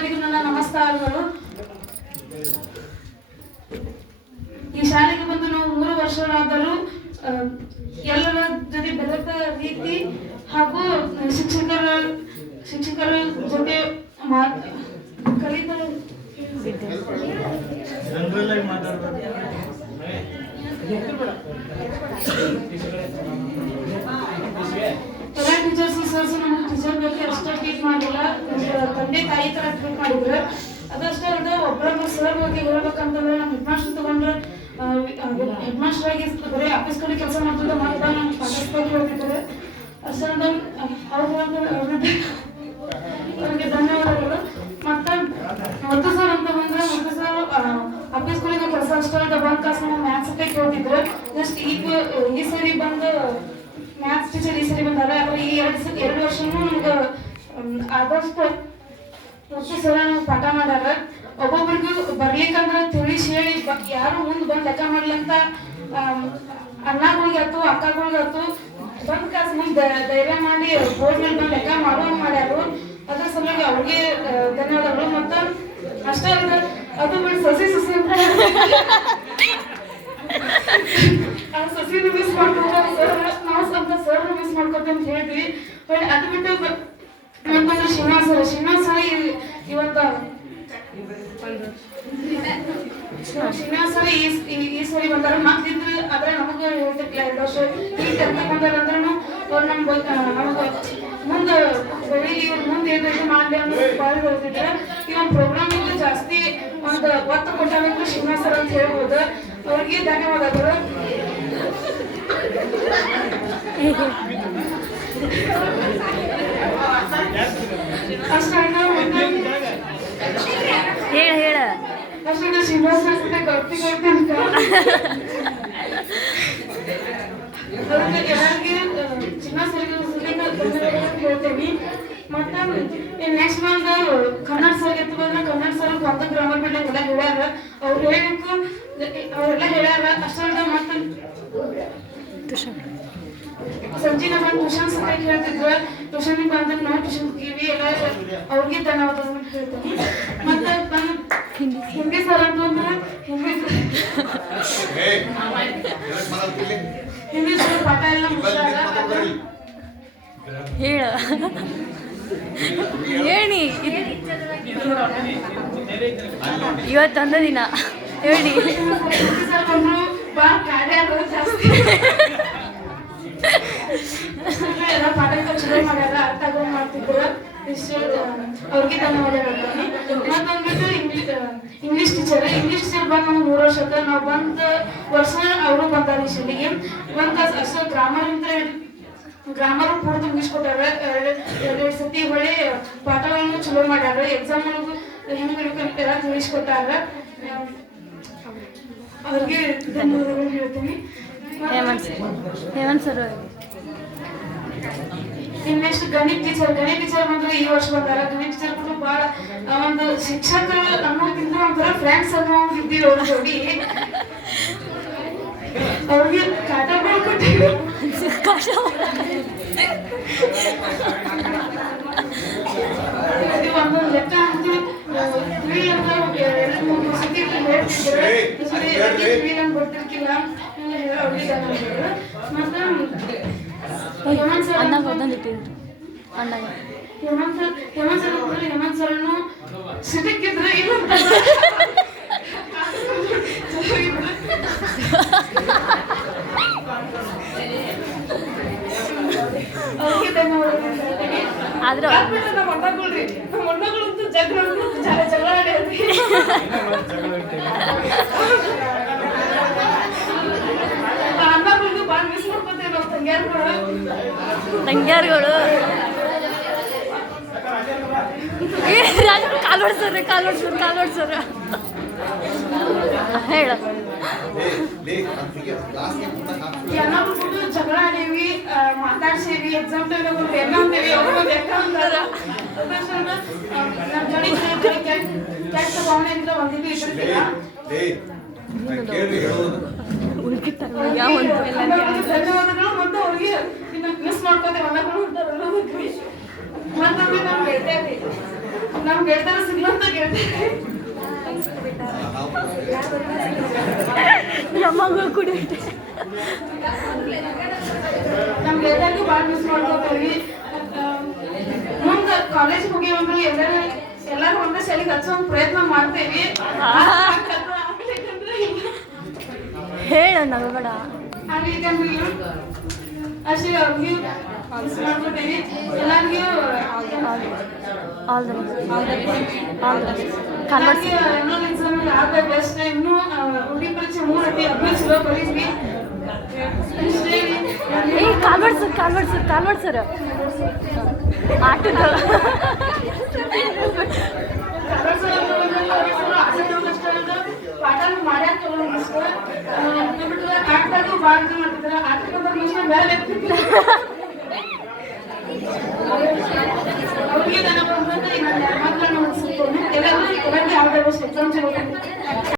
ಎಲ್ಲರಿಗೂ ನನ್ನ ನಮಸ್ಕಾರಗಳು. ಈ ಶಾಲೆಗೆ ಬಂದು ನಾವು 3 ವರ್ಷಗಳಾದರೂ ಎಲ್ಲರ ಜೊತೆ ಬೆರೆತ ರೀತಿ ಹಾಗೂ ಶಿಕ್ಷಕರ ಜೊತೆ ಕಲಿತ ಎಲ್ಲ ಟೀಚರ್ಸ್ ಸರ್ಸ್ ನಮ್ಗೆ ಟೀಚರ್ ಬಗ್ಗೆ ಅಷ್ಟೇ ಟ್ರೀಟ್ ಮಾಡಿಲ್ಲ, ತಂದೆ ತಾಯಿ ತರ ಟ್ರೀಟ್ ಮಾಡಿದ್ರು. ಅದಷ್ಟೇ ಅಲ್ಲದೆ ಒಬ್ಬರೊಬ್ಬರು ಸರ್ ಬಗ್ಗೆ ಹೇಳ್ಬೇಕಂತಂದ್ರೆ ನಮ್ಮ ಹೆಡ್ ಮಾಸ್ಟರ್ ತಗೊಂಡ್ರೆ ಹೆಡ್ ಮಾಸ್ಟರ್ ಆಗಿ ಬರೀ ಆಫೀಸ್ ಕಡೆ ಕೆಲಸ ಮಾಡ್ತಿದ್ದ ಮಾತ್ರ ನಮ್ಗೆ ಪಾಠಕ್ಕೆ ಹೋಗಿದ್ದಾರೆ. ಅಷ್ಟೇ ಅವ್ರಿಗೆ ಧನ್ಯವಾದಗಳು. ಮತ್ತೆ ಮುದ್ದು ಸರ್ ಅಂತ ಬಂದ್ರೆ ಮುದ್ದು ಸರ್ ಆಫೀಸ್ ಕಡೆಗೆ ಕೆಲಸ ಅಷ್ಟೇ ಅಲ್ಲದೆ ಬಂದ್ ಕಾಸು ನಾವು ಮ್ಯಾಥ್ಸ್ ಕೇಳ್ತಿದ್ರು. ಜಸ್ಟ್ ಈ ಸರಿ ಬಂದು ಮ್ಯಾಥ್ಸ್ ಟೀಚರ್ ಈ ಸರಿ ಬಂದಾರೆ. ಆದ್ರೆ ಈ 2 ವರ್ಷನೂ ನಮ್ಗೆ ಆದಷ್ಟು ಮುದ್ದು ಸರ ನಾವು ಪಾಠ ಮಾಡ್ಯಾರ. ಒಬ್ಬೊಬ್ರಿಗೂ ಬರ್ಲಿಕ್ಕಂದ್ರೆ ತಿಳಿಸಿ ಹೇಳಿ ಯಾರು ಮುಂದೆ ಬಂದು ಲೆಕ್ಕ ಮಾಡ್ಲಂತ ಅಣ್ಣಗಳಿಗಾತು ಅಕ್ಕಗಳಿಗಾತು ಬಂದ್ ಕಾಸು ಮುಂದೆ ಧೈರ್ಯ ಮಾಡಿ ಬೋರ್ಡ್ ಮೇಲೆ ಬಂದು ಲೆಕ್ಕ ಮಾಡ್ಯಾರು. ಅದ್ರ ಸಲುವಾಗಿ ಅವ್ರಿಗೆ ಧನ್ಯವಾದಗಳು. ಮತ್ತ ಅಷ್ಟೇ ಅಲ್ಲ, ಅದು ಬಿಟ್ಟು ಸಸಿ ಅಂತ ಸಸಿನ ಮಿಸ್ ಮಾಡ್ಕೊಂಡ್ರೆ ಸರ್ ನಾವು ಸ್ವಲ್ಪ ಸರ್ ಮಿಸ್ ಮಾಡ್ಕೊತ ಅಂತ ಹೇಳಿದ್ವಿ. ಬಟ್ ಅದು ಬಿಟ್ಟು ಮತ್ತೊಂದು ಶ್ರೀನಿವಾಸ ಇವತ್ತು ಶ್ರೀನಿವಾಸ ಈ ಸರಿ ಬಂದಾರ. ಮತ್ತಿದ್ರು ಆದ್ರೆ ನಮಗ ಹೇಳ್ತಿರ್ಲಿಲ್ಲ 2 ವರ್ಷ ಈಗ ಬಂದಾರ ಅಂದ್ರೂ ಅವ್ರು ನಮಗ ಮುಂದೆ ಬೆಳಿಗ್ಗೆ ಇವ್ರು ಮುಂದೆ ಏನಾದ್ರು ಮಾಡ್ಲಿ ಅನ್ನೋ ಬಾಳ ಹೇಳ್ತಿದ್ರ. ಇವನ್ ಪ್ರೋಗ್ರಾಮಿಗೆ ಜಾಸ್ತಿ ಒಂದು ಒತ್ತು ಕೊಟ್ಟಾಗ ಶ್ರೀನಿವಾಸ ಅಂತ ಹೇಳ್ಬೋದು. ಅವ್ರಿಗೆ ಧನ್ಯವಾದಗಳು. ಹೇಳ ಅಷ್ಟೇ ಶ್ರೀನಿವಾಸ ಗಟ್ಟಿ ಅಂತ ಎಲ್ಲರಿಗೆ ಹೇಳ್ತೇವಿ. ಮತ್ತ ನೆಕ್ಸ್ಟ್ ಬಂದು ಕನ್ನಡ ಸರ್ ಎತ್ತುವಂದ್ರೆ ಕನ್ನಡ ಸರ್ ಒಂದು ಗ್ರಾಮರ್ ಬಿಡ್ಲಿಕ್ಕೆ ಎಲ್ಲ ಹೇಳ್ಯಾರ. ಅವ್ರು ಹೇಳಬೇಕು ಅವರೆಲ್ಲ ಹೇಳ್ಯಾರ. ಅಷ್ಟೇ ಮತ್ತೆ ಸಂಜೆನ ಬಂದು ಟ್ಯೂಷನ್ ಸಲಕ್ಕೆ ಹೇಳ್ತಿದ್ರು. ಟ್ಯೂಷನ್ಗೆ ಬಂದ್ರೆ ನಾವು ಟ್ಯೂಷನ್ ಹೋಗಿವಿ. ಎಲ್ಲ ಅವ್ರಿಗೆ ಧನ್ಯವಾದಗಳು ಹೇಳ್ತೀನಿ. ಮತ್ತೆ ಬಂದು ಹಿಂದಿ ಸರ್ ಅಂತಂದ್ರೆ ಹಿಂದಿ ಸರ್ ಪಾಠ ಎಲ್ಲ ಮುಗಿಸಾಗ ಹೇಳ ಹೇಳಿ ಇವತ್ತೊಂದು ದಿನ ಹೇಳಿ ಸರ್ ಬಂದ್ರು ಭಾಳ ಕಾರ್ಯ ಆಗೋದು ಜಾಸ್ತಿ. ಎಲ್ಲ ಪಾಠ ಚಲೋ ಮಾಡ್ಯಾರ, ಅರ್ಥ ಆಗೋದು ಮಾಡ್ತಿದ್ರು. ಅವ್ರಿಗೆ ಧನ್ಯವಾದಗಳು. ಮತ್ತೊಂದ್ಬಿಟ್ಟು ಇಂಗ್ಲೀಷ್ ಟೀಚರ್ ಬಂದು ನಮ್ಗೆ 3 ವರ್ಷದ ನಾವು ಬಂದ ವರ್ಷ ಅವರು ಬಂದಾರ ಈ ಶಾಲೆಗೆ. ಒಂದ್ ತಾಸು ಅಷ್ಟೇ ಗ್ರಾಮರ್ ಪೂರ್ತಿ ಮುಗಿಸ್ಕೊಟ್ಟಾರ. 2 ಸತಿ ಒಳ್ಳೆ ಪಾಠಗಳನ್ನು ಚಲೋ ಮಾಡ್ಯಾರ. ಎಕ್ಸಾಮ್ ಒಳಗೂ ಹೆಂಗ್ ಬೇಕಂತೆಲ್ಲ ತಿಳಿಸ್ಕೊಟ್ಟಾರ. ಅವ್ರಿಗೆ ಧನ್ಯವಾದಗಳು ಹೇಳ್ತೀನಿ. ಹೇಮಂತ್ ಸರ್ ನೆಕ್ಸ್ಟ್ ಗಣಿತ ಟೀಚರ್ ಬಂದ್ರೆ ಈ ವರ್ಷ ಬಂದಾರ. ಗಣಿತ ಟೀಚರ್ ಕೂಡ ಬಹಳ ಒಂದು ಶಿಕ್ಷಕರು ಅನ್ನೋಕ್ಕಿಂತ ಒಂಥರ ಫ್ರೆಂಡ್ಸ್ ಅನ್ನೋ ಇದ್ದೀವಿ ಅವ್ರ ಜೋಡಿ. ಅವ್ರಿಗೆ ಕಾಟ ಕೊಟ್ಟಿವಿ. ಒಂದೊಂದು ಲೆಕ್ಕ ಅಂತೀವಿ ಗೊತ್ತಿರ್ಕಿಲ್ಲ. ಮತ್ತೆ ಹೇಮಂತ್ ಸರ್ನು ಸಿಟಕ್ಕಿದ್ರೆ ಇಲ್ಲ ಅವ್ರಿಗೆ ಧನ್ಯವಾದಗಳು. ನಮ್ಮ ಅಣ್ಣಗಳ್ರಿ, ನಮ್ಮ ಅಣ್ಣಗಳಂತೂ ಜಗಳ ಆಡ್ರಿ. ಅಣ್ಣಗಳ್ದು ಭಾಳ ಮಿಸ್ ಮಾಡ್ಕೊತೇವೆ ನಾವು ತಂಗ್ಯಾರ್ಗಳು. ಕಾಲ್ ಹೊಡ್ಸೋರು ಹೇಳ ಎಲ್ಲರೂ ಜಗಳ ಆಡೇವಿ, ಮಾತಾಡ್ಸೇವಿ, ಎಕ್ಸಾಮ್ ಟೈಮ್ ಎಲ್ಲ ಅಂತೇವಿ. ಅವ್ರು ಲೆಕ್ಕ ಅಂತಾರ. ನಮ್ಮ ಜೋಡಿ ಕೆಟ್ಟ ಭಾವನೆಯಿಂದ ಒಂದಿಗೂ ಇಟ್ಟಿರ್ತೀರ. ಧನ್ಯವಾದಗಳು. ಮತ್ತೆ ಅವ್ರಿಗೆ ಮಿಸ್ ಮಾಡ್ಕೋತೇವೆ. ಅಣ್ಣಗಳು ಅಂತಾರಲ್ಲ ಮತ್ತೊಮ್ಮೆ ನಾವು ಹೇಳ್ತೇವೆ. ನಮ್ ಗೆಳತರ ಸಿಗ್ಲಂತ ಗೆಳತಿ ನಮಗೂ ಕುಡಿ ನಮ್ ಗೆಳತಿಗೂ ಭಾಳ ಮಿಸ್ ಮಾಡ್ಕೋತೀವಿ. ಮುಂದೆ ಕಾಲೇಜ್ ಮುಗಿಯೊಂದ್ರು ಎಲ್ಲರೂ ಒಂದೇ ಶಾಲೆಗೆ ಹಚ್ಚೋ ಪ್ರಯತ್ನ ಮಾಡ್ತೇವಿ. ಹೇಳು ನಗಬೇಡ. ಹಾಗಂದ್ರೆ ಅಷ್ಟೇ ಅವ್ರಿಗೂ ಮಿಸ್ ಮಾಡ್ಕೋತೀವಿ. ಎಲ್ಲರಿಗೂ ಆಲ್ ದ ಕನ್ವರ್ಸ್ ಇನ್ನೊಂದು ಎಕ್ಸಾಮ್ ಆದ ಬೆಸ್ಟ್. ಇನ್ನೂ ಹುಡುಗಿ ಪರೀಕ್ಷೆ 3 ಐತಿ, ಅದನ್ನ ಚಲೋ ಬರೀತೀವಿ. ಏ ಕಾಲ್ವಡ್ ಸರ್ ಆಟದ ಪಾಠ ಮಾಡ್ಯಾರ ಚಲೋ ಅನಿಸ್ತು. ಆಟದಾಗೂ ಭಾಳ ಇದು ಮಾಡ್ತಿದ್ರ. ಆಟದ ಬಗ್ಗೆ ಮೇಲೆ ಅವ್ರಿಗೆ ನನ್ನ ಬಂದ ನಾನು ಯಾರು ಮಾತ್ರ ಎಲ್ಲರೂ ಎಲ್ಲರಿಗೂ ಯಾವ್ದಾದ್ರು ಎಕ್ಸಾಮ್ ಚಲೋ